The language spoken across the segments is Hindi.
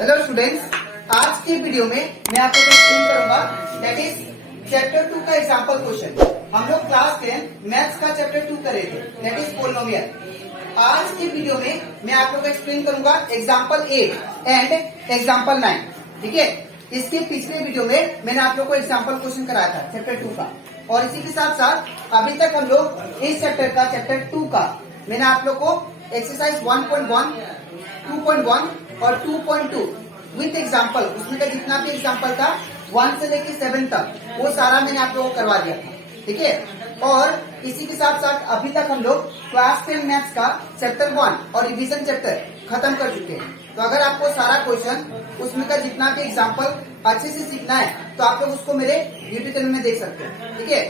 हेलो स्टूडेंट्स, आज के वीडियो में मैं आपको एक्सप्लेन करूंगा दैट इज चैप्टर 2 का एग्जांपल क्वेश्चन। हम लोग क्लास 10 मैथ्स का चैप्टर 2 कर रहे थे दैट इज पोलिनोमियल। आज के वीडियो में मैं आप लोग को एक्सप्लेन करूंगा एग्जांपल 8 एंड एग्जांपल 9। ठीक है, इसके पिछले वीडियो में मैंने आप लोग को एग्जांपल क्वेश्चन कराया था चैप्टर 2 का, और इसी के साथ साथ अभी तक हम लोग इस चैप्टर का चैप्टर 2 का मैंने आप लोग को एक्सरसाइज 1.1, 2.1 और 2.2 विथ एग्जाम्पल, उसमें का जितना भी एग्जाम्पल था 1 से लेकर 7 तक वो सारा मैंने आप लोगों को करवा दिया था। ठीक है, और इसी के साथ साथ अभी तक हम लोग क्लास 10 मैथ्स का चैप्टर 1 और रिवीजन चैप्टर खत्म कर चुके हैं। तो अगर आपको सारा क्वेश्चन उसमें का जितना भी एग्जाम्पल अच्छे से सीखना है तो आप लोग उसको मेरे यूट्यूब चैनल में देख सकते हैं। ठीक है,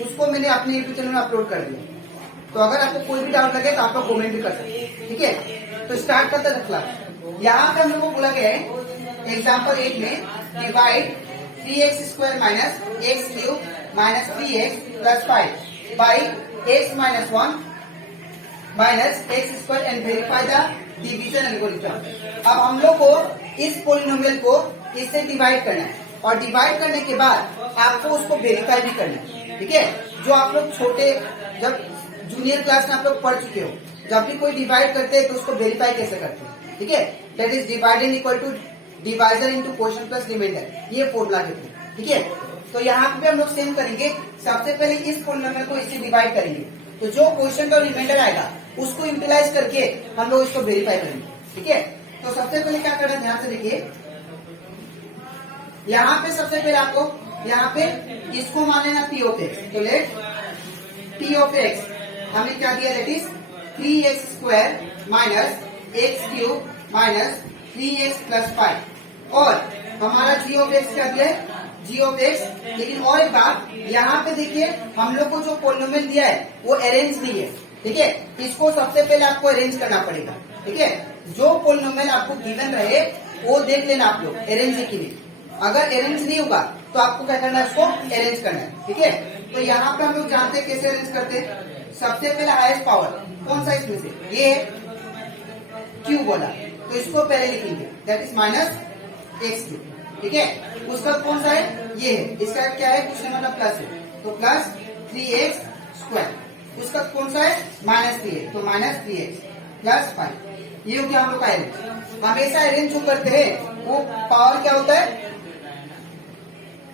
उसको मैंने अपने यूट्यूब चैनल में अपलोड कर दिया। तो अगर आपको कोई भी डाउट लगे तो आप लोग कमेंट भी कर सकते हैं। ठीक है, तो स्टार्ट करते हैं क्लास। यहाँ पे हम लोग को बोला गया है एग्जाम्पल 8 में divide 3x² minus x cube minus 3x plus 5 by x minus 1 minus x² and verify the division algorithm. अब हम लोग को इस पोलिनोमियल को इससे डिवाइड करना है, और डिवाइड करने के बाद आपको उसको वेरीफाई भी करना है। ठीक है, जो आप लोग छोटे जब जूनियर क्लास में आप लोग पढ़ चुके हो, जब भी कोई डिवाइड करते हैं तो उसको वेरीफाई कैसे करते हैं। ठीक है, that is divided equal to divisor into quotient plus reminder, ये फॉर्मूला देते हैं। ठीक है, तो यहाँ पे हम लोग सेम करेंगे। सबसे पहले इस पोलिनोमियल को इससे डिवाइड करेंगे, तो जो क्वोशिएंट और रिमाइंडर आएगा उसको यूटिलाइज करके हम लोग इसको वेरीफाई करेंगे। ठीक है, तो सबसे पहले क्या करना है, ध्यान से देखिए। यहाँ पे सबसे पहले आपको यहाँ पे इसको मान लेना पी ऑफ एक्स। तो लेट पी ऑफ एक्स हमें क्या दिया, that is 3x² minus x cube minus 3x plus 5, और हमारा जी ऑफ एक्स क्या दिया है, जी ऑफ एक्स। लेकिन और एक बात, यहाँ पे देखिए हम लोग को जो पोलिनोमियल दिया है वो अरेंज नहीं है। ठीक है, इसको सबसे पहले आपको अरेंज करना पड़ेगा। ठीक है, जो पोलिनोमियल आपको गिवन रहे वो देख लेना आप लोग अरेंज है कि नहीं। अगर अरेंज नहीं होगा तो आपको क्या करना है, उसको अरेंज करना है। ठीक है, तो यहाँ पे हम लोग जानते हैं कैसे अरेंज करते हैं। सबसे पहले हाईएस्ट पावर कौन सा इसमें से, ये क्यू बोला, तो इसको पहले लिखेंगे that is minus x cube. ठीक है, उसका कौन सा है, ये है, इसका क्या है, कुछ नहीं मतलब प्लस है, तो प्लस 3x²। उसका कौन सा है, माइनस 3 है, तो माइनस 3x प्लस 5। ये हो गया हम लोग का अरेंज। हमेशा अरेंज जो करते हैं वो पावर क्या होता है,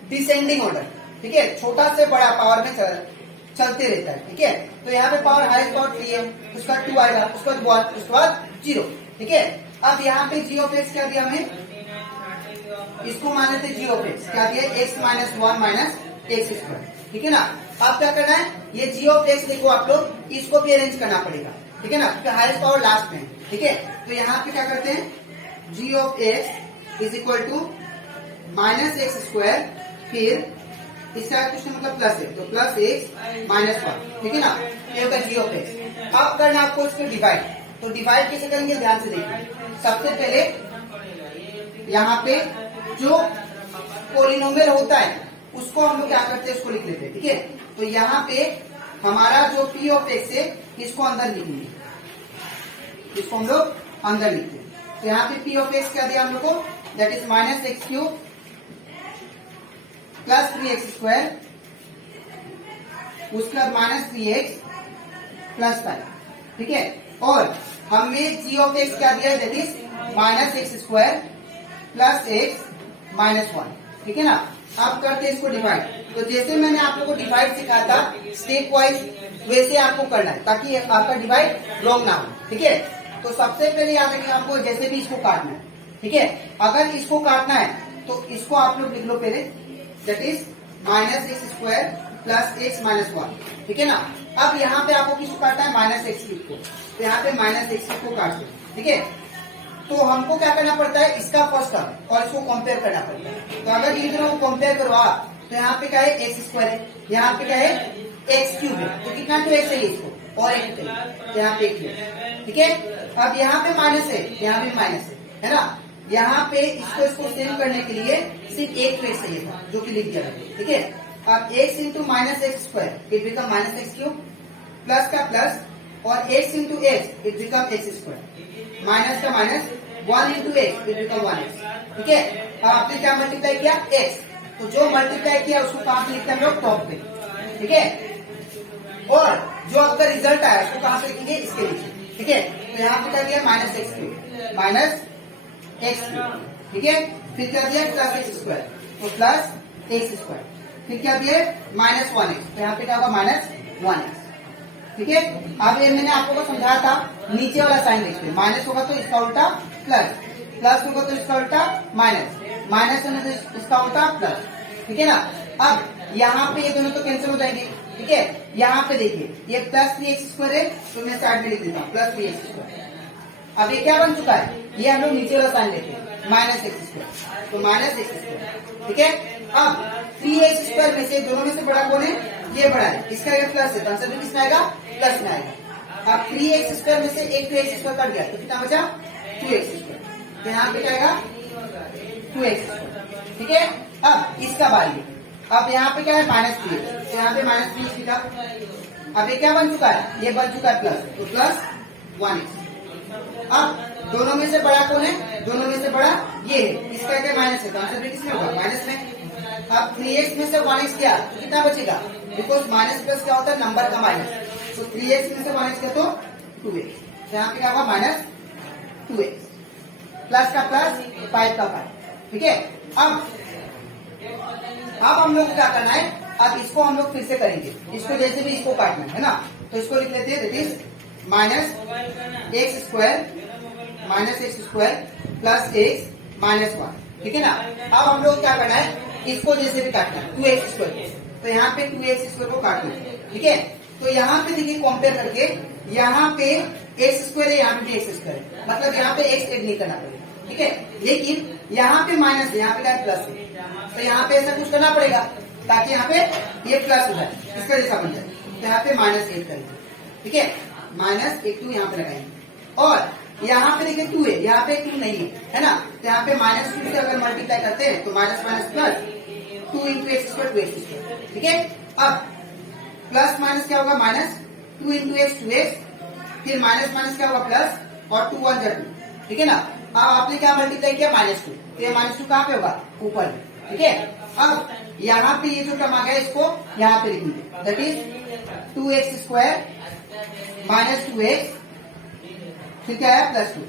डिसेंडिंग ऑर्डर। ठीक है, छोटा से बड़ा पावर में चलते रहता है। ठीक है, तो यहाँ पे पावर हाईएस्ट पावर 3 है, उसका 2 आएगा, उसके बाद 1, उसके बाद 0। ठीक है, अब यहाँ पे जी ऑफ एक्स क्या दिया हमें, इसको मान लेते जी ऑफ एक्स क्या दिया, x माइनस 1 माइनस x²। ठीक है ना, अब क्या करना है, ये जी ऑफ एक्स देखो आप लोग, इसको भी अरेंज करना पड़ेगा। ठीक है ना, क्योंकि हाईएस्ट पावर लास्ट में। ठीक है, तो यहाँ पे क्या करते हैं, g of x is equal to minus x², फिर इसका कुछ मतलब प्लस है, तो प्लस x माइनस 1। ठीक है ना, ये होगा जी ऑफ एक्स। अब करना आपको इसको डिवाइड, तो डिवाइड कैसे करेंगे, ध्यान से देखिए। सबसे पहले यहाँ पे जो पोलिनोमियल होता है उसको हम लोग क्या करते हैं, उसको लिख लेते हैं। ठीक है, तो यहाँ पे हमारा जो पी ऑफ एक्स है इसको अंदर लिखेंगे, इसको हम लोग अंदर लिखते हैं। तो यहाँ पे पी ऑफ एक्स क्या दिया हम लोग को, that is minus x cube plus 3x², उसके बाद माइनस 3x प्लस 5। ठीक है, और हमें जी ऑफ एक्स क्या दिया, that is minus x² plus x minus 1। ठीक है ना, अब करते हैं इसको डिवाइड। तो जैसे मैंने आप लोगों को डिवाइड सिखाया था स्टेप वाइज, वैसे आपको करना है ताकि आपका डिवाइड रॉन्ग ना हो। ठीक है, तो सबसे पहले याद रखिए आपको जैसे भी इसको काटना है। ठीक है, अगर इसको काटना है तो इसको आप लोग लिख लो पहले, that is minus x² plus x minus 1। ठीक है ना, अब यहाँ पे आपको किसको काटना है, माइनस एक्स क्यूब को, तो यहाँ पे माइनस एक्स क्यूब को काट दो। ठीक है, तो हमको क्या करना पड़ता है, इसका फर्स्ट टर्म और इसको कंपेयर करना पड़ता है। तो अगर इन दोनों को कंपेयर करो आप, तो यहाँ पे क्या है, x² है, यहाँ पे क्या है, x³ है, तो कितना 2x है इसको, और एक तो यहाँ पे 1 है। ठीक है, अब यहाँ पे माइनस है, यहाँ पे माइनस है ना, यहाँ पे इसको सेम करने के लिए सिर्फ एक ट्रेस चाहिए था जो कि लिख दिया। ठीक है, अब x into minus x² it become minus x cube, plus का प्लस, और x into x it become x², minus का minus 1 into x it become 1x, ठीक है। अब आपने क्या मल्टीप्लाई किया, x, तो जो मल्टीप्लाई किया उसको कहां पे लिखते हैं हम लोग, टॉप पे, ठीक है। और जो आपका रिजल्ट आया उसको कहां पे लिखेंगे, इसके नीचे, ठीक है। तो यहाँ पे क्या दिया, minus x cube, minus x cube, ठीक है। फिर क्या दिया, प्लस एक्स स्क्वायर, तो प्लस एक्स स्क्वायर, फिर क्या दिया, माइनस 1x, तो यहाँ पे क्या होगा, माइनस 1x, ठीक है। अब ये मैंने आपको समझाया था, नीचे वाला साइन देखते हैं, माइनस होगा तो इसका उल्टा प्लस, प्लस होगा तो इसका उल्टा माइनस, माइनस होगा तो इसका उल्टा प्लस, ठीक है ना। अब यहाँ पे ये दोनों तो कैंसिल हो जाएंगे, ठीक है। यहाँ पे देखिए ये प्लस 3x स्क्वायर है, तो मैं साइड में लिख देता हूँ प्लस 3x स्क्वायर। अब ये क्या बन चुका है, ये हम लोग नीचे वाला साइन लेते हैं, माइनस एक्स स्क्वायर, तो माइनस एक्स स्क्वायर, ठीक है। अब 3x स्क्वायर में से दोनों में से बड़ा कौन है, ये बड़ा है, इसका अगर प्लस है तो आंसर भी किसमें आएगा, प्लस में आएगा। अब 3x स्क्वायर में से एक 2x स्क्वायर कट गया तो कितना बचा, 2x स्क्वायर, तो यहाँ पे क्या आएगा, 2x स्क्वायर, ठीक है। अब इसका बारी, अब यहाँ पे क्या है, माइनस 3x, तो यहाँ पे माइनस 3x लिखा। अब ये क्या बन चुका है, ये बन चुका है प्लस, तो प्लस 1x। अब दोनों में से बड़ा कौन है, दोनों में से बड़ा ये है, इसका क्या माइनस है, तो आंसर भी किसमें होगा, माइनस में। अब 3x में से 1x गया तो कितना बचेगा, बिकॉज माइनस प्लस क्या होता है, नंबर का माइनस, तो 3x में से 1x गया तो 2x, तो यहाँ पे क्या होगा, माइनस 2x, प्लस का प्लस 5 का 5, ठीक है। अब हम लोग को क्या करना है, अब इसको हम लोग फिर से करेंगे, इसको जैसे भी इसको काटना है ना, तो इसको लिख लेते हैं, that is minus x square plus x minus 1, ठीक है ना। अब हम लोग क्या करना है, इसको जैसे भी काटना है 2x स्क्वायर, तो यहाँ पे 2x स्क्वायर को काट लो, ठीक है। तो यहाँ पे देखिए कंपेयर करके, यहाँ पे एक्स स्क्वायर है, यहाँ पे भी एक्स स्क्वायर है, मतलब यहाँ पे एक्स एड नहीं करना पड़ेगा, ठीक है। लेकिन यहाँ पे माइनस है, यहाँ पे क्या प्लस है, तो यहाँ पे ऐसा कुछ करना पड़ेगा ताकि यहाँ पे ये प्लस हो जाए, इसका जैसा बन जाए, तो यहाँ पे माइनस 8 करेंगे, ठीक है, माइनस 1 2 यहाँ पे लगाएंगे। और यहाँ पे देखिए 2 है, यहाँ पे 2 नहीं है ना, तो यहाँ पे माइनस 2 से अगर मल्टीप्लाई करते हैं तो minus minus plus 2 into x square 2x square, ठीक है। अब प्लस माइनस क्या होगा, माइनस 2 इंटू एक्स 2x, फिर माइनस माइनस क्या होगा, प्लस, और 2 1 2, ठीक है ना। अब आपने क्या मल्टीप्लाई किया, -2, तो ये -2 कहाँ पे होगा, ऊपर, ठीक है। अब यहाँ पे ये जो टर्म आ गया इसको यहाँ पे लिखेंगे, that is 2x square minus 2x, फिर क्या है, प्लस 2,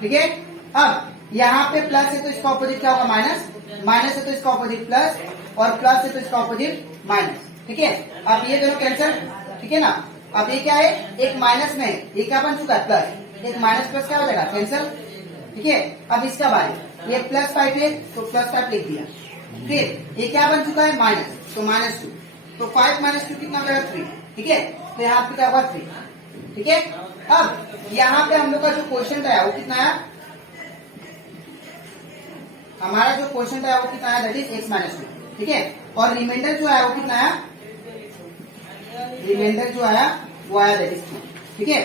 ठीक है। अब यहाँ पे प्लस है तो इसका ऑपोजिट क्या होगा, माइनस, माइनस है तो इसका ऑपोजिट प्लस, और प्लस है तो इसका ऑपोजिट माइनस, ठीक है। अब ये दोनों कैंसिल, ठीक है ना। अब ये क्या है, एक माइनस में है, ये क्या बन चुका है, प्लस, एक माइनस प्लस क्या हो जाएगा, कैंसिल, ठीक है। अब इसका बारी, ये प्लस 5 है तो प्लस 5 लिख दिया, फिर ये क्या बन चुका है, माइनस, तो -2, तो 5 - 2 कितना हो जाएगा, 3, ठीक है। तो यहाँ पे क्या होगा, 3, ठीक है। अब यहाँ पे हम लोग का जो क्वेश्चन आया वो कितना आया, हमारा जो क्वेश्चन आया वो कितना आया, दैट इज x -2, ठीक है। और रिमाइंडर जो आया वो कितना आया, रिमाइंडर जो आया वो आया दैट इज 2, ठीक है।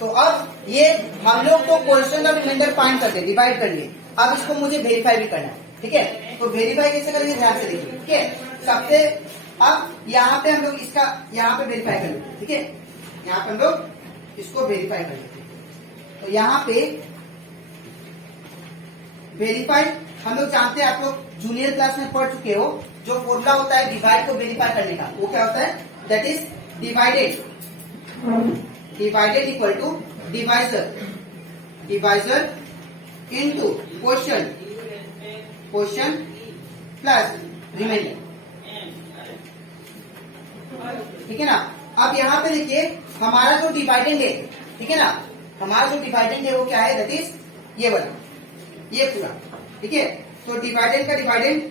तो अब ये हम लोग तो क्वेश्चन और रिमाइंडर फाइंड करके डिवाइड कर लिए, अब इसको मुझे वेरीफाई भी करना है, ठीक है। तो वेरीफाई कैसे करेंगे, ध्यान से देखिए, ठीक है। सबसे अब यहाँ पे हम लोग इसका यहाँ पे वेरीफाई कर लेते हैं, ठीक है। यहाँ पे हम लोग इसको वेरीफाई कर लेते हैं, तो यहाँ पे वेरीफाई हम लोग जानते हैं, आप लोग जूनियर क्लास में पढ़ चुके हो, जो फॉर्मूला होता है डिवाइड को वेरीफाई करने का, वो क्या होता है, that is divided equal to divisor into question plus reminder, ठीक है ना। अब यहाँ पे देखिए हमारा जो डिवाइडेंड है, ठीक है ना, हमारा जो डिवाइडेंड है वो क्या है, दैट इज ये वाला, ये पूरा, ठीक है। तो डिवाइडेंड का डिवाइडेंड,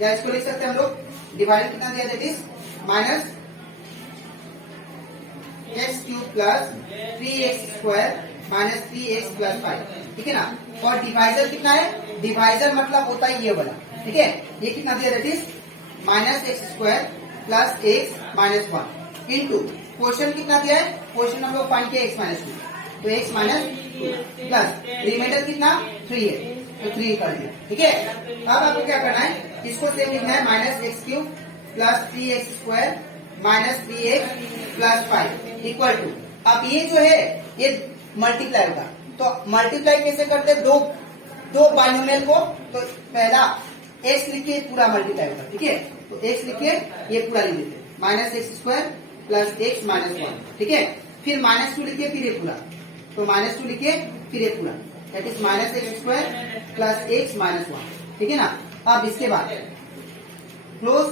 या इसको लिख सकते हैं हम लोग, डिवाइडेंड कितना दिया, that is minus x cube plus 3x square minus 3x plus 5, ठीक है ना। और डिवाइजर कितना है, डिवाइजर मतलब होता है ये वाला, ठीक है। ये कितना दिया, that is minus x square plus x minus 1 into question कितना दिया है, क्वेश्चन हम लोग फाइंड किया x -2, तो x -2 प्लस रिमाइंडर कितना 3 है, तो 3 कर दिया, ठीक है। अब आपको क्या करना है, इसको सेम लिखना है, minus x cube plus 3x square minus 3x plus 5 equal to, अब ये जो है ये मल्टीप्लाई होगा। तो मल्टीप्लाई कैसे करते हैं, दो बाइनोमियल को, तो पहला x लिखिए पूरा मल्टीप्लाई होगा, ठीक है। तो x लिखिए, ये पूरा लिख देते, -x² प्लस x -1, ठीक है। फिर -2 लिखिए, फिर ये पूरा, तो -2 लिखिए, फिर ये पूरा, that is -x² plus x -1, ठीक है ना। अब इसके बाद क्लोज,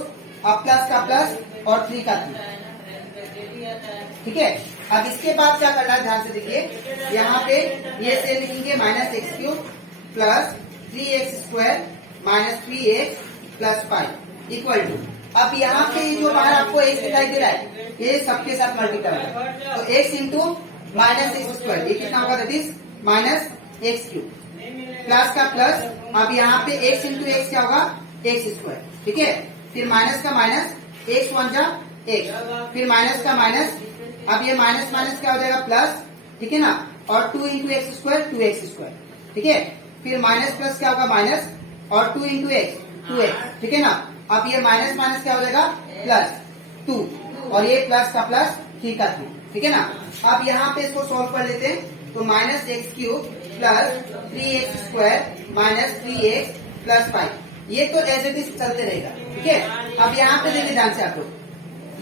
अब प्लस का प्लस और 3 का 3, ठीक है। अब इसके बाद क्या करना है, ध्यान से देखिए, यहाँ पे ये से लिखेंगे -x³ plus 3x² minus 3x plus 5 equal to, अब यहाँ पे जो बाहर आपको x दिखाई दे रहा है, ये सबके साथ मल्टीप्लाई होगा, तो x इंटू -x², ये कितना होगा, दैट इज -x³ प्लस का प्लस, अब यहाँ पे x इंटू x क्या होगा, x², ठीक है। फिर माइनस का माइनस, x1 जा x, फिर माइनस का माइनस, अब ये माइनस माइनस क्या हो जाएगा, प्लस, ठीक है ना, और 2 इंटू x², 2x², ठीक है। फिर माइनस प्लस क्या होगा, माइनस, और 2 इंटू x, 2x, ठीक है ना। अब ये माइनस माइनस क्या हो जाएगा, प्लस 2, और ये प्लस का प्लस 3 का 3, ठीक है ना। अब यहाँ पे इसको सॉल्व कर लेते हैं, तो -x³ plus 3x² minus 3x plus 5, ये तो एज इट इज चलते रहेगा, ठीक है। अब यहाँ पे देखिए ध्यान से आप लोग,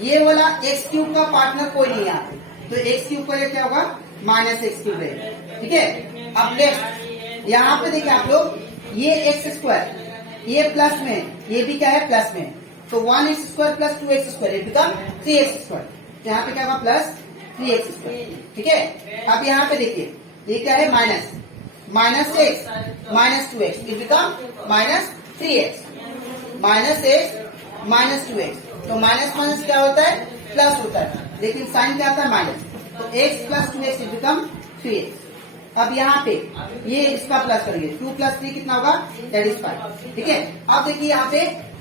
ये वाला x³ का पार्टनर कोई नहीं है यहाँ पे, तो x³ का क्या होगा, -x³ रहेगा, ठीक है। अब नेक्स्ट यहाँ पे देखिए आप लोग, ये x², ये प्लस में, ये भी क्या है, प्लस में, तो 1x² प्लस 2x², ये बिकम 3x², यहाँ पे क्या होगा, प्लस 3x², ठीक है। अब यहाँ पे देखिए, ये क्या है, minus -x minus 2x, it become -3x, -x -2x, तो माइनस माइनस क्या होता है, प्लस होता है, लेकिन साइन क्या आता है, माइनस, तो x plus 2x it become 3x। अब यहाँ पे ये इसका प्लस करेंगे, 2 प्लस 3 कितना होगा, दैट इज 5, ठीक है। अब देखिए यहाँ पे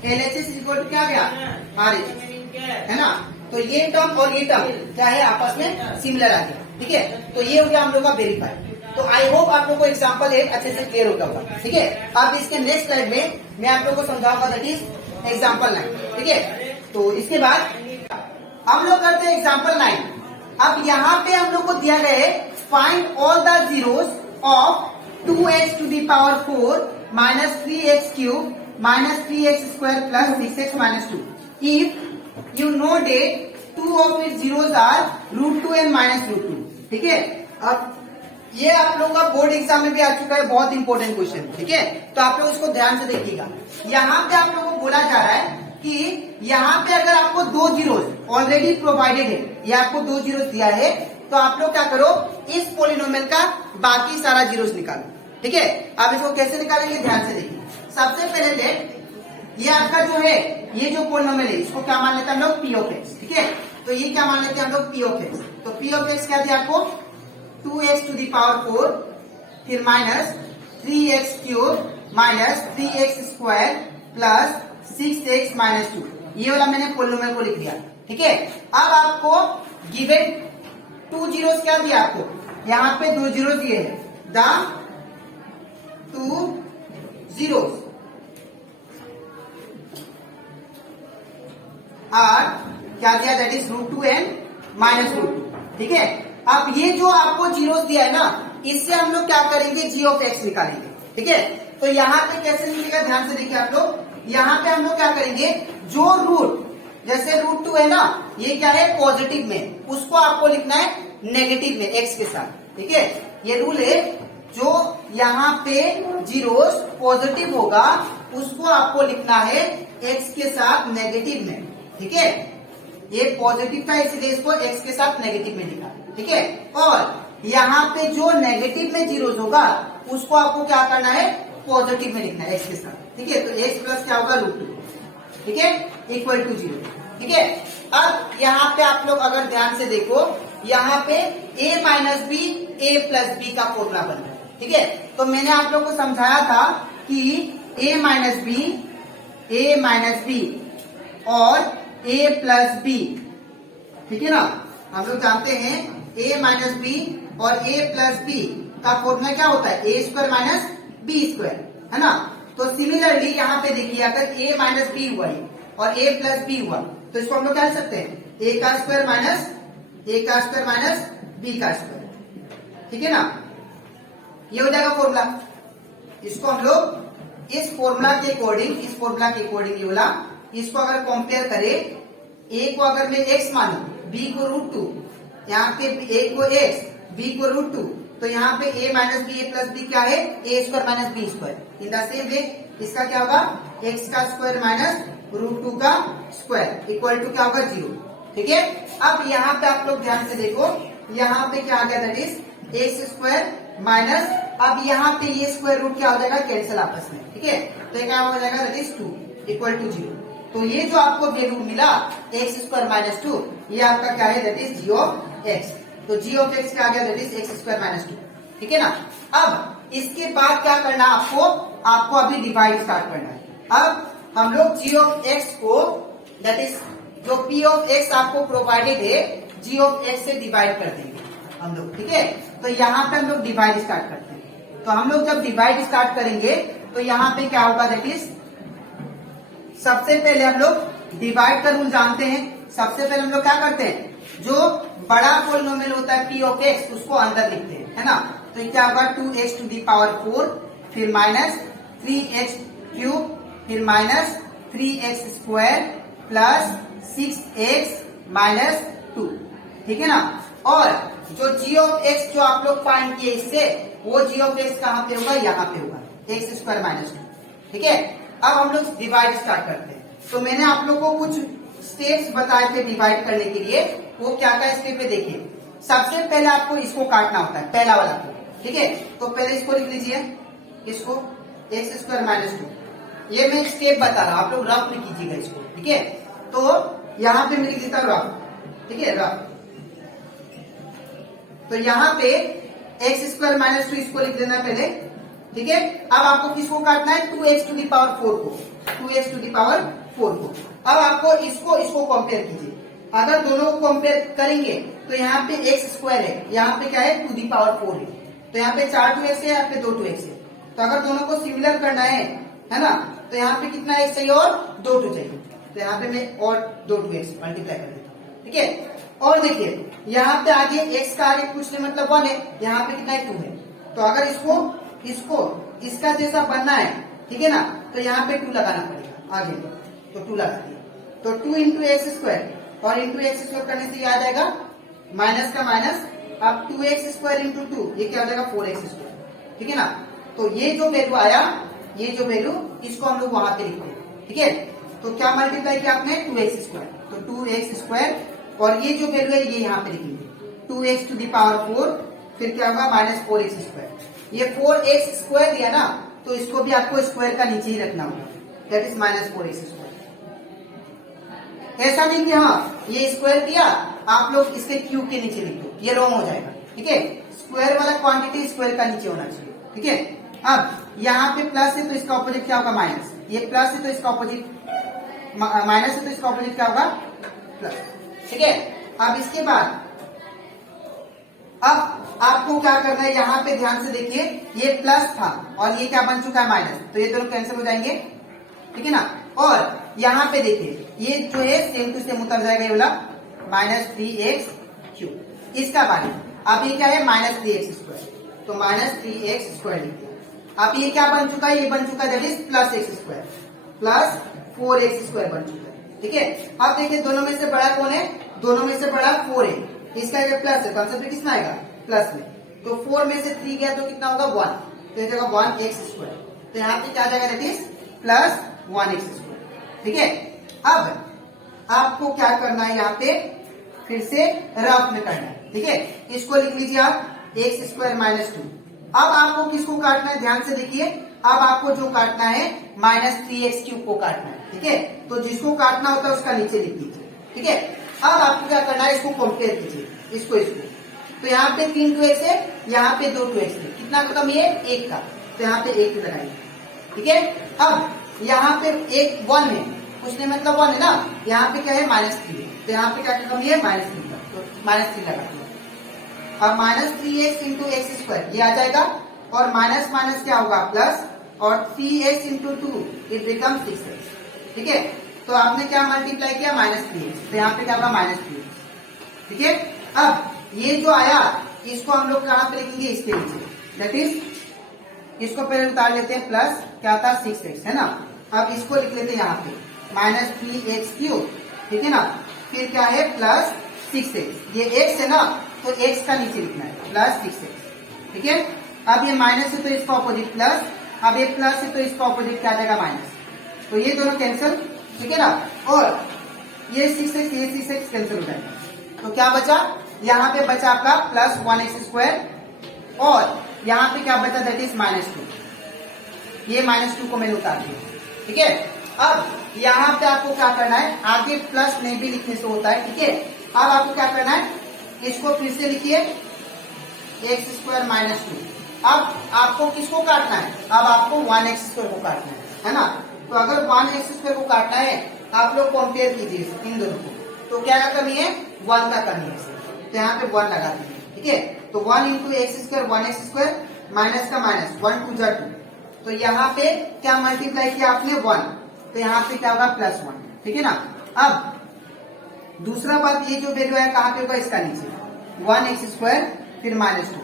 LHS इक्वल टू क्या गया, RHS, है ना। तो ये टर्म और ये टर्म क्या है, आपस में सिमिलर आ गया, ठीक है। तो ये हो गया हम लोग का वेरीफाई। तो आई होप आप लोगों को एग्जाम्पल एक अच्छे से क्लियर हो गया होगा, ठीक है। अब इसके नेक्स्ट स्लाइड में मैं आप लोगों को समझाऊंगा, दैट इज एग्जाम्पल 9, ठीक है। तो इसके बाद हम लोग करते हैं एग्जाम्पल 9। अब यहाँ पे हम लोग को दिया गया है, find all the zeros of 2x⁴ minus 3x³ minus 3x² plus 6x minus 2 if you know that 2 of it zeros are √2 and -√2, ठीक है। अब ये आप लोगों का बोर्ड एग्जाम में भी आ चुका है, बहुत इंपॉर्टेंट क्वेश्चन, ठीक है। तो आप लोग इसको ध्यान से देखिएगा। यहाँ पे आप लोगों को बोला जा रहा है कि यहाँ पे अगर आपको 2 जीरोस ऑलरेडी प्रोवाइडेड है, ये आपको 2 जीरोस दिया है, तो आप लोग क्या करो, इस पोलिनोमियल का बाकी सारा जीरोस निकालो, ठीक है। आप इसको कैसे निकालेंगे, ध्यान से देखिए। सबसे पहले लेट, ये आपका जो है, ये जो पोलिनोमियल है, इसको क्या मान लेते हैं हम लोग, p ऑफ x, ठीक है। तो ये क्या मान लेते हैं हम लोग, p ऑफ x। तो p ऑफ x क्या दिया आपको, 2x⁴ फिर minus 3x³ minus 3x² plus 6x minus 2, ये वाला मैंने पोलिनोमियल को लिख दिया, ठीक है। अब आपको गिवन 2 जीरोस क्या दिया आपको, यहाँ पे 2 जीरोस दिए हैं, द 2 जीरोस आर क्या दिया, दैट इज √2 एंड -√2, ठीक है। अब ये जो आपको जीरोस दिया है ना, इससे हम लोग क्या करेंगे, g ऑफ x निकालेंगे, ठीक है। तो यहाँ पे कैसे मिलेगा, ध्यान से देखिए आप लोग। यहाँ पे हम लोग क्या करेंगे, जो रूट, जैसे √2 है ना, ये क्या है, पॉजिटिव में, उसको आपको लिखना है नेगेटिव में x के साथ, ठीक है। ये रूल है, जो यहाँ पे जीरोस पॉजिटिव होगा उसको आपको लिखना है x के साथ नेगेटिव में, ठीक है। ये पॉजिटिव था इसलिए इसको x के साथ नेगेटिव में लिखा, ठीक है। और यहाँ पे जो नेगेटिव में जीरोस होगा उसको आपको क्या करना है, पॉजिटिव में लिखना है x के साथ, ठीक है। तो x प्लस क्या होगा, √2, ठीक है, इक्वल टू 0, ठीक है। अब यहाँ पे आप लोग अगर ध्यान से देखो, यहाँ पे a minus B a plus B का फॉर्मूला बन रहा है, ठीक है। तो मैंने आप लोग को समझाया था कि a माइनस बी और a प्लस बी, ठीक है ना। हम लोग जानते हैं a माइनस बी और a प्लस बी का फॉर्मूला क्या होता है, a² माइनस b², है ना। तो सिमिलरली यहाँ पे देखिए, अगर a माइनस बी हुआ और a प्लस बी हुआ, तो इसको हम लोग क्या लिख सकते हैं, a² माइनस b², ठीक है ना। ये हो जाएगा फॉर्मूला। इसको हम लोग इस फॉर्मूला के अकॉर्डिंग ये बोला, इसको अगर कंपेयर करें, ए को अगर मैं x मानू, b को √2, यहाँ पे a को x, b को √2, तो यहाँ पे a minus B, a plus B क्या है, a square minus B square. In the same way इसका क्या होगा, x का स्क्वायर माइनस √2 का स्क्वायर इक्वल टू क्या होगा, 0। ठीक है। अब यहाँ पे आप लोग ध्यान से देखो, यहाँ पे क्या आ गया, that is X square minus, अब यहाँ पे ये स्क्वायर रूट क्या हो जाएगा, कैंसिल आपस में। ठीक है, तो ये क्या हो जाएगा, दैट इज 2 इक्वल टू 0। तो ये जो आपको वैल्यू मिला एक्स स्क्वायर माइनस 2, ये आपका क्या है, that is G of X. तो जी ऑफ एक्स क्या आ गया, that is X square minus 2। ठीक है ना। अब इसके बाद क्या करना आपको अभी डिवाइड स्टार्ट करना है। अब हम लोग जी ऑफ एक्स को, दैट इज जो पी ऑफ एक्स आपको प्रोवाइडेड है, जी ऑफ एक्स से डिवाइड कर देंगे हम लोग। ठीक है, तो यहाँ पे हम लोग डिवाइड स्टार्ट करते हैं। तो हम लोग जब डिवाइड स्टार्ट करेंगे तो यहाँ पे क्या होगा, दैट इज सबसे पहले हम लोग डिवाइड का रूल जानते हैं। सबसे पहले हम लोग क्या करते हैं, जो बड़ा पॉलिनोमियल होता है पी ऑफ एक्स, उसको अंदर लिखते हैं, है ना। तो क्या होगा, 2x टू दी पावर 4, फिर माइनस 3x क्यूब, फिर minus 3x square plus 6x minus 2। ठीक है ना। और जो g ऑफ x जो आप लोग फाइंड किए इससे, वो g ऑफ x कहाँ पे होगा, यहाँ पे होगा, x स्क्वायर माइनस 2। ठीक है। अब हम लोग डिवाइड स्टार्ट करते हैं। तो मैंने आप लोग को कुछ स्टेप्स बताए थे डिवाइड करने के लिए, वो क्या क्या स्टेप है देखिए। सबसे पहले आपको इसको काटना होता है, पहला वाला को। ठीक है, तो पहले इसको लिख लीजिए, इसको एक्स स्क्वायर माइनस 2। ये मैं स्टेप बता रहा हूं, आप लोग रफ में कीजिएगा इसको। ठीक है, तो यहाँ पे मैं लिख देता हूं रफ। ठीक है, रफ। तो यहाँ पे एक्स स्क्वायर माइनस 2 इसको लिख देना पहले। ठीक है, अब आपको किसको काटना है, 2x टू दी पावर 4 को, 2x टू दी पावर 4 को। अब आपको इसको कंपेयर कीजिए। अगर दोनों को कंपेयर करेंगे तो यहाँ पे एक्स स्क्वायर है, यहाँ पे क्या है, टू दी पावर 4 है। तो यहाँ पे 4 2x है, यहाँ पे 2 2x है। तो अगर दोनों को सिमिलर करना है ना, तो यहाँ पे कितना x चाहिए और 2 2 चाहिए। तो यहाँ पे मैं और 2 2x मल्टीप्लाई कर देता हूँ। ठीक है, और देखिए यहाँ पे आगे x का आगे कुछ नहीं मतलब 1 है, यहाँ पे कितना है, 2 है। तो अगर इसको इसका जैसा बनना है, ठीक है ना, तो यहाँ पे 2 लगाना पड़ेगा आगे। तो 2 लगा दिया, तो 2 इंटू एक्स स्क्वायर, और इंटू एक्स स्क्वायर करने से ये आ जाएगा माइनस का माइनस। अब 2x स्क्वायर इंटू 2, ये क्या हो जाएगा, 4x स्क्वायर। ठीक है ना। तो ये जो वैल्यू आया, ये जो वैल्यू, इसको हम लोग वहां पे लिखते हैं। ठीक है, तो क्या मल्टीप्लाई किया आपने, 2x स्क्वायर, तो 2x स्क्वायर, और ये जो वैल्यू है ये यहाँ पे लिखेंगे, 2x टू दी पावर 4, फिर क्या होगा, माइनस 4x स्क्वायर। ये 4x स्क्वायर दिया ना, तो इसको भी आपको स्क्वायर का नीचे ही रखना होगा, that is minus 4x square. ऐसा नहीं कि हाँ ये स्क्वायर दिया, आप लोग इसके क्यूब के नीचे लिख दो, ये रॉन्ग हो जाएगा। ठीक है, स्क्वायर वाला क्वांटिटी स्क्वायर का नीचे होना चाहिए। ठीक है, अब यहाँ पे प्लस है तो इसका ऑपोजिट क्या होगा, माइनस। ये प्लस है तो इसका ऑपोजिट माइनस है, तो इसका ऑपोजिट क्या होगा, प्लस। ठीक है, अब इसके बाद अब आपको क्या करना है, यहाँ पे ध्यान से देखिए, ये प्लस था और ये क्या बन चुका है, माइनस। तो ये दोनों कैंसिल हो जाएंगे। ठीक है ना। और यहाँ पे देखिए, ये जो है सेम टू सेम उतर जाएगा, ये वाला माइनस 3x क्यूब। इसका बाद अब ये क्या है, माइनस 3x स्क्वायर, तो माइनस 3x स्क्वायर लिख दिया। अब ये क्या बन चुका है, ये बन चुका है, that is plus x square, plus 4x square बन चुका है। ठीक है, अब देखिए दोनों में से बड़ा कौन है, दोनों में से बड़ा 4 है, इसका ये प्लस है, कॉन्सेप्ट किस में आएगा, प्लस में। तो 4 में से 3 गया तो कितना होगा, 1, तो ये जगह 1x स्क्वायर। तो यहाँ पे क्या जाएगा, that is plus 1x square. ठीक है, अब आपको क्या करना है, यहाँ पे फिर से रफ में करना है। ठीक है, इसको लिख लीजिए आप, एक्स स्क्वायर माइनस 2। अब आपको किसको काटना है, ध्यान से देखिए, अब आपको जो काटना है माइनस 3x क्यूब को काटना है। ठीक है, तो जिसको काटना होता है उसका नीचे लिख दीजिए। ठीक है, अब आपको क्या करना है, इसको कंपेयर कीजिए, इसको। तो यहाँ पे 3 2x है, यहाँ पे 2 2x है, कितना का कम, ये 1 का, तो यहाँ पे 1 लगाइए। ठीक है, अब यहाँ पे एक 1 है, उसने मतलब 1 है ना, यहाँ पे क्या है, माइनस 3, तो यहाँ पे क्या कमी है, माइनस 3 का, तो माइनस 3 लगा दिया। अब minus 3x into x square ये आ जाएगा, और माइनस माइनस क्या होगा, प्लस, और 3x into 2 it become 6x। ठीक है, तो आपने क्या मल्टीप्लाई किया, माइनस 3x, तो यहाँ पे क्या होगा, माइनस 3x। ठीक है, अब ये जो आया इसको हम लोग कहां पे लिखेंगे, इसके नीचे, दैट इज इसको पहले उतार लेते हैं, प्लस क्या था 6x है ना। अब इसको लिख लेते हैं यहाँ पे -3x³, ठीक है ना। फिर क्या है प्लस 6x, ये x है ना तो x का नीचे लिखना है प्लस 6x, ठीक है। अब ये माइनस है तो इसका ऑपोजिट प्लस, अब ये प्लस है तो इसका ऑपोजिट क्या आ जाएगा माइनस, तो ये दोनों कैंसिल, ठीक है ना। और ये 6x ये 6x कैंसिल हो जाएगा, तो क्या बचा, यहाँ पे बचा आपका प्लस 1x² और यहाँ पे क्या बचा, दैट इज -2, ये -2 को मैंने उतार दिया, ठीक है। अब यहाँ पे आपको क्या करना है, आगे प्लस नहीं भी लिखने से होता है, ठीक है। अब आपको क्या करना है, इसको फिर से लिखिए x² -2। अब आपको किसको काटना है, अब आपको 1x² को काटना है ना। तो अगर 1x² को काटना है, आप लोग कंपेयर कीजिए इन दोनों को, तो क्या का कमी है, 1 का कमी है, तो यहाँ पे 1 लगा दीजिए, ठीक है। तो 1 इंटू x² 1x² माइनस का माइनस 1 2 2, तो यहाँ पे क्या मल्टीप्लाई किया आपने 1, तो यहाँ पे क्या होगा +1, ठीक है ना। अब दूसरा बात, ये जो वैल्यू है कहाँ पे होगा, इसका नीचे 1x² फिर -2,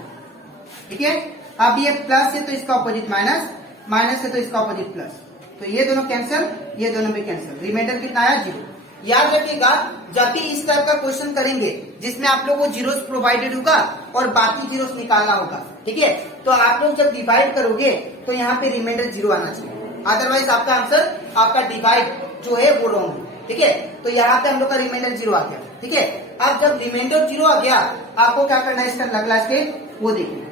ठीक है। अब ये प्लस है तो इसका ऑपोजिट माइनस, माइनस है तो इसका ऑपोजिट प्लस, तो ये दोनों कैंसिल, ये दोनों भी कैंसिल, रिमाइंडर कितना आया 0। याद रखिएगा जब भी इस टाइप का क्वेश्चन करेंगे जिसमें आप लोग को जीरोस प्रोवाइडेड होगा और बाकी जीरोस निकालना होगा, ठीक है। तो आप लोग जब डिवाइड करोगे तो यहाँ पे रिमाइंडर 0 आना चाहिए, अदरवाइज आपका आंसर, आपका डिवाइड जो है वो रॉन्ग है, ठीक है। तो यहाँ पे हम लोग का रिमाइंडर 0 आ गया, ठीक है। अब जब रिमाइंडर 0 आ गया, आपको क्या करना है, इसका अगला स्टेप वो देखिए।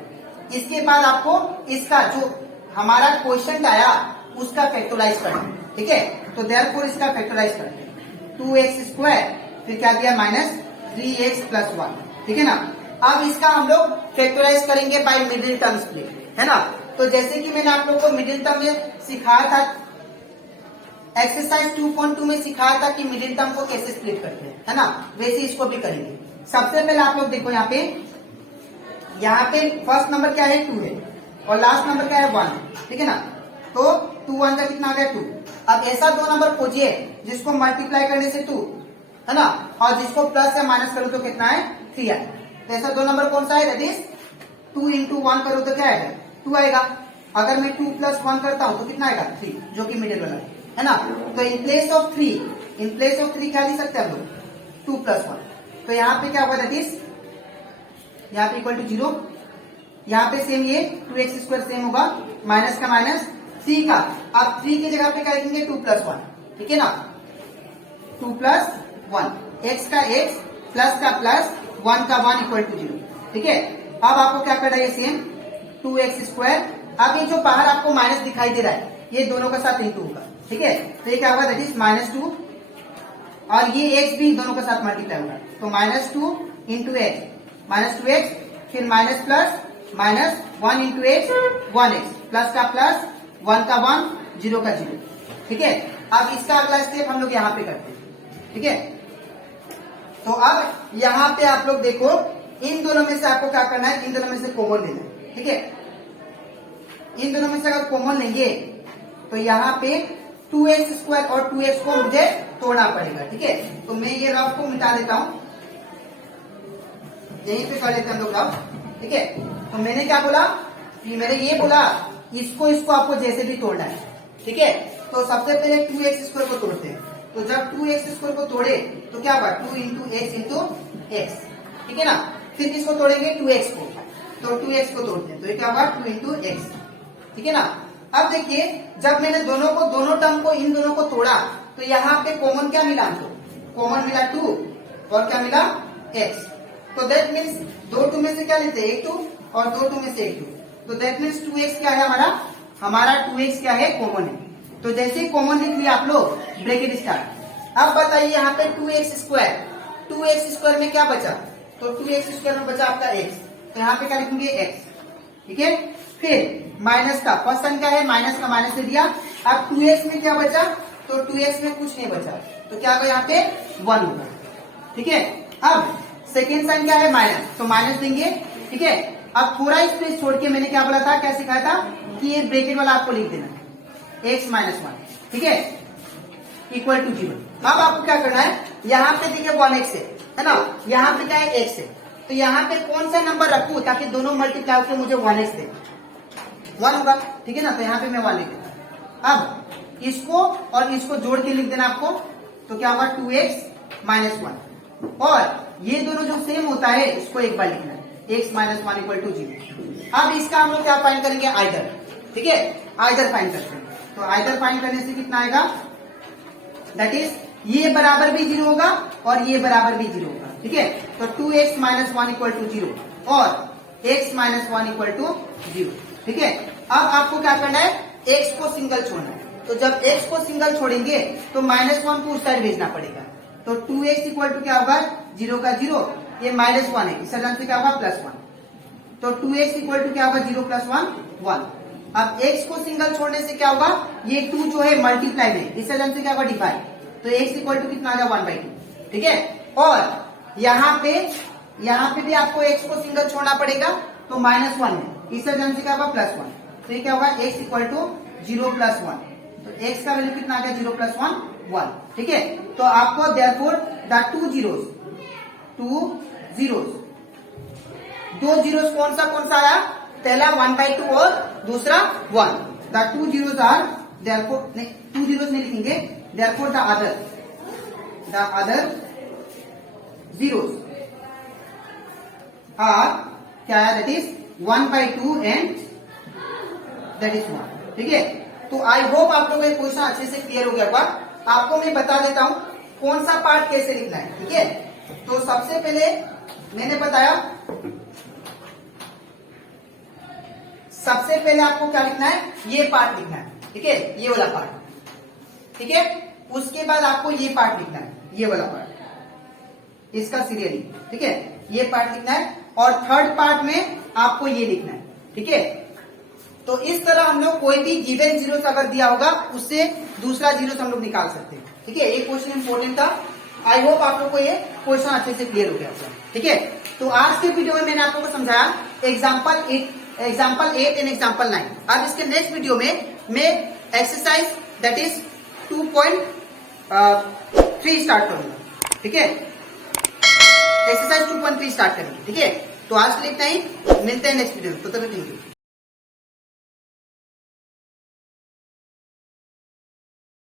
इसके बाद आपको इसका जो हमारा क्वेश्चन आया उसका फैक्टराइज करना है, ठीक है। तो देयरफॉर इसका फैक्टराइज करते हैं, 2x² फिर क्या दिया -3x + 1, ठीक है ना। अब इसका हम लोग फैक्टराइज करेंगे बाय मिडिल टर्म स्प्लिट, है ना। तो जैसे कि मैंने आप लोग को मिडिल टर्म में सिखाया था, एक्सरसाइज 2.2 में सिखाया था कि मिडिल टर्म को कैसे स्प्लिट करते हैं, है ना, वैसे इसको भी करेंगे। सबसे पहले आप लोग देखो यहाँ पे फर्स्ट नंबर क्या है 2 है और लास्ट नंबर क्या है 1, ठीक है ना। तो 2 1 का कितना आ गया 2। अब ऐसा दो नंबर खोजिए जिसको मल्टीप्लाई करने से 2, है ना, और जिसको प्लस या माइनस करो तो कितना है 3 आए। तो ऐसा दो नंबर कौन सा है, दैट इज 2 इंटू 1 करो तो क्या आएगा 2 आएगा। अगर मैं 2 + 1 करता हूं तो कितना आएगा 3, जो कि मिडिल वाला है ना। तो इन प्लेस ऑफ 3 क्या लिख सकते हैं हम लोग 2 + 1। तो यहाँ पे क्या होगा, दैट इज यहाँ पे इक्वल टू 0। यहाँ पे सेम ये 2x² सेम होगा, माइनस का माइनस 3 का, आप 3 की जगह पे क्या लिखेंगे 2 + 1, ठीक है ना। 2 + 1, x का x प्लस का प्लस 1 का 1 इक्वल टू 0, ठीक है। अब आपको क्या करना है, सेम 2x²। अब ये जो बाहर आपको माइनस दिखाई दे रहा है ये दोनों का साथ इंटू होगा, ठीक है। तो ये क्या होगा, दैट इज -2 और ये x भी दोनों के साथ मल्टीप्लाई होगा, तो -2 इंटू x -2x फिर minus plus minus 1 into x 1x plus का प्लस 1 का 1 0 का 0, ठीक है। अब इसका अगला स्टेप हम लोग यहाँ पे करते हैं, ठीक है। तो अब यहाँ पे आप लोग देखो, इन दोनों में से आपको क्या करना है, इन दोनों में से कॉमन लेना है, ठीक है। इन दोनों में से अगर कॉमन लेंगे तो यहाँ पे 2x² और 2x को मुझे तोड़ना पड़ेगा, ठीक है। तो मैं ये रफ को मिटा देता हूं, यहीं पे कर लेते हैं हम लोग रफ, ठीक है। तो मैंने क्या बोला, मैंने ये बोला इसको आपको जैसे भी तोड़ना है, ठीक है। तो सबसे पहले 2x² को तोड़ते हैं। तो जब 2x² को तोड़े तो क्या होगा 2 इंटू x, ठीक है ना। फिर किसको तोड़ेंगे 2x को, तो 2x को तोड़ते हैं, तो ये क्या होगा 2 इंटू x, ठीक है ना। अब देखिए जब मैंने दोनों टर्म को इन दोनों को तोड़ा तो यहाँ पे कॉमन क्या मिला, हमको कॉमन मिला 2 और क्या मिला x। तो दैट मीन्स 2 2 में से क्या लेते हैं 1 2 और 2 2 में से 1 2, तो दैट मीन्स 2x क्या है हमारा 2x क्या है कॉमन है। तो जैसे ही कॉमन लिख लिया आप लोग, ब्रैकेट स्टार्ट। अब बताइए यहाँ पे 2x² में क्या बचा, तो 2x² में बचा आपका x, तो यहाँ पे क्या लिखेंगे x, ठीक है। फिर माइनस का फर्स्ट साइन क्या है, माइनस का माइनस से दिया। अब 2x में क्या बचा, तो 2x में कुछ नहीं बचा, तो क्या होगा यहाँ पे 1 होगा, ठीक है। अब सेकेंड साइन क्या है माइनस, तो माइनस देंगे, ठीक है। अब थोड़ा स्पेस छोड़ के मैंने क्या बोला था, क्या सिखाया था कि ये ब्रैकेट वाला आपको लिख देना है x - 1, ठीक है, इक्वल टू 0। अब आपको क्या करना है, यहाँ पे देखिए 1x है ना, यहाँ पे क्या है x है, तो यहाँ पे कौन सा नंबर रखूं ताकि दोनों मल्टीप्लाई होकर मुझे 1x दे? 1 होगा, ठीक है ना। तो यहाँ पे मैं 1 लिख देता। अब इसको और इसको जोड़ के लिख देना आपको, तो क्या होगा 2x माइनस 1। और ये दोनों जो सेम होता है इसको एक बार लिखना है, x माइनस 1 इक्वल टू 0। अब इसका हम लोग क्या फाइंड करेंगे? आइदर, ठीक है, आइदर फाइंड करते हैं। तो आइदर फाइंड करने से कितना आएगा? दैट इज ये बराबर भी 0 होगा और ये बराबर भी 0 होगा, ठीक है। तो 2x माइनस 1 इक्वल टू 0 और x माइनस 1 इक्वल टू 0, ठीक है। अब आपको क्या करना है? x को सिंगल छोड़ना है। तो जब x को सिंगल छोड़ेंगे तो -1 को उस साइड भेजना पड़ेगा। तो 2x इक्वल टू क्या होगा? 0 का 0, ये -1 है, इस साइड से क्या होगा? +1। तो 2x इक्वल टू क्या होगा? 0 + 1 1। अब x को सिंगल छोड़ने से क्या होगा? ये 2 जो है मल्टीप्लाई में, इस साइड से क्या होगा? डिवाइड। तो x इक्वल टू कितना आ जाएगा? 1/2, ठीक है। और यहाँ पे भी आपको x को सिंगल छोड़ना पड़ेगा, तो -1 है, इस साइड से क्या होगा? +1। तो ये क्या होगा? x equal to 0 + 1। तो x का वैल्यू कितना आ गया? 0 + 1 1, ठीक है। तो आपको देयरफॉर द 2 zeros दो जीरोस कौन सा आया? पहला 1/2 और दूसरा 1। द 2 zeros आर देयरफॉर, नहीं 2 zeros नहीं लिखेंगे, therefore the other zeros are क्या है? That is 1/2 and that is 1, ठीक है। तो आई होप आप लोगों का क्वेश्चन अच्छे से क्लियर हो गया होगा। आपको मैं बता देता हूं कौन सा पार्ट कैसे लिखना है, ठीक है। तो सबसे पहले मैंने बताया, सबसे पहले आपको क्या लिखना है? ये पार्ट लिखना है, ठीक है, ये वाला पार्ट, ठीक है। उसके बाद आपको ये पार्ट लिखना है, ये वाला पार्ट, इसका सीरियली, ठीक है, ये पार्ट लिखना है। और थर्ड पार्ट में आपको ये लिखना है, ठीक है। तो इस तरह हम लोग कोई भी गिवन जीरोस अगर दिया होगा उससे दूसरा जीरोस हम लोग निकाल सकते हैं, ठीक है। ये क्वेश्चन इंपॉर्टेंट था। आई होप आप लोग को ये क्वेश्चन अच्छे से क्लियर हो गया होगा, ठीक है। तो आज के वीडियो में मैंने आप लोगों को समझाया एग्जाम्पल 8 एंड एग्जाम्पल 9। अब इसके नेक्स्ट वीडियो में मैं एक्सरसाइज दैट इज 2.3 स्टार्ट करूंगा, ठीक है। एक्सरसाइज 2.3 स्टार्ट करेंगे, ठीक है। तो आज के लिए इतना ही, मिलते हैं नेक्स्ट वीडियो में। तो तब तक